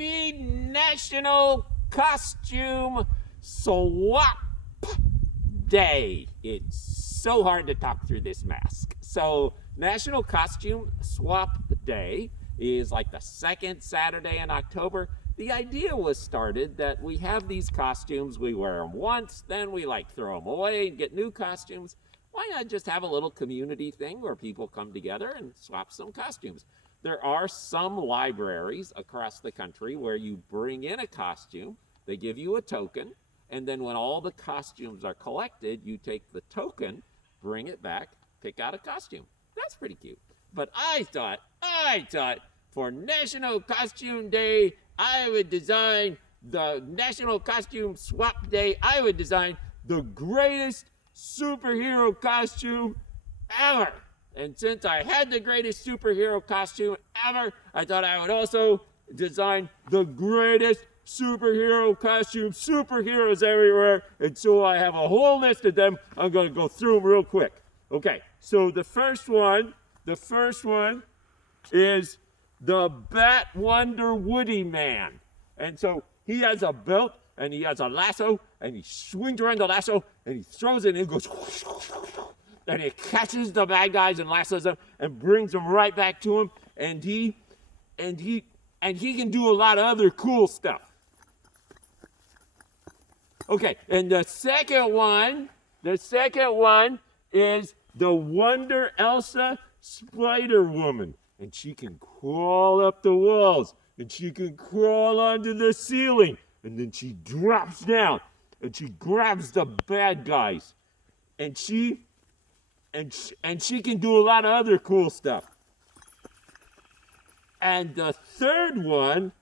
Happy National Costume Swap Day. It's so hard to talk through this mask. So, National Costume Swap Day is like the second Saturday in October. The idea was started that we have these costumes, we wear them once, then we throw them away and get new costumes. Why not just have a little community thing where people come together and swap some costumes? There are some libraries across the country where you bring in a costume, they give you a token, and then when all the costumes are collected, you take the token, bring it back, pick out a costume. That's pretty cute. But I thought for National Costume Day, I would design the National Costume Swap Day, I would design the greatest superhero costume ever. And since I had the greatest superhero costume ever, I thought I would also design the greatest superhero costume, superheroes everywhere. And so I have a whole list of them. I'm going to go through them real quick. Okay, so the first one is the Bat Wonder Woody Man. And so he has a belt and he has a lasso and he swings around the lasso and he throws it and it goes whoosh, whoosh, whoosh, whoosh, and it catches the bad guys and lassos them and brings them right back to him. And he can do a lot of other cool stuff. Okay, and the second one is the Wonder Elsa Spider Woman. And she can crawl up the walls, and she can crawl onto the ceiling, and then she drops down, and she grabs the bad guys, and she can do a lot of other cool stuff. And the third one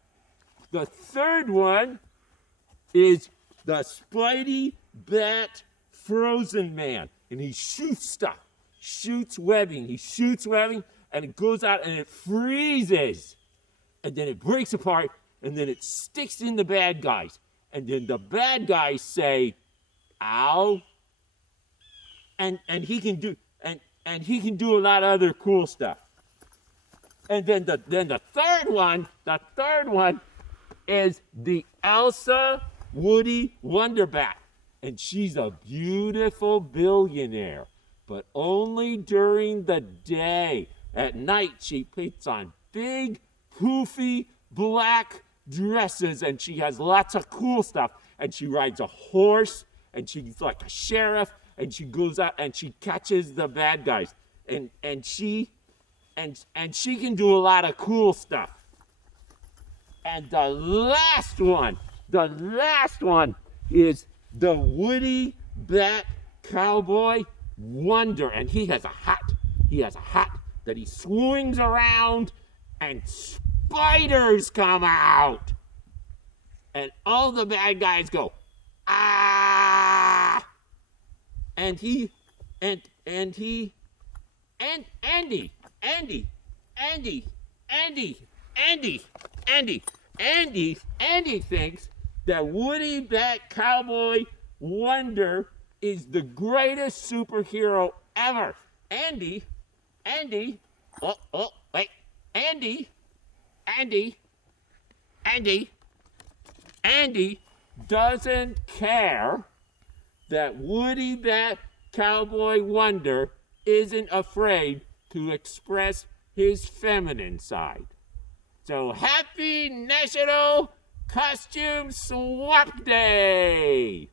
is the Spidey Bat Frozen Man, and he shoots stuff, shoots webbing, and it goes out and it freezes. And then it breaks apart, and then it sticks in the bad guys. And then the bad guys say, ow. And he can do a lot of other cool stuff. And then the third one is the Elsa Woody Wonderbat. And she's a beautiful billionaire, but only during the day. At night, she puts on big, poofy, black dresses, and she has lots of cool stuff. And she rides a horse, and she's like a sheriff, and she goes out and she catches the bad guys. And she can do a lot of cool stuff. And the last one is the Woody Bat Cowboy Wonder. And he has a hat that he swings around and spiders come out. And all the bad guys go, ah! Andy thinks that Woody Bat Cowboy Wonder is the Greatest Superhero ever. Andy doesn't care that Woody Bat Cowboy Wonder isn't afraid to express his feminine side. So happy National Costume Swap Day!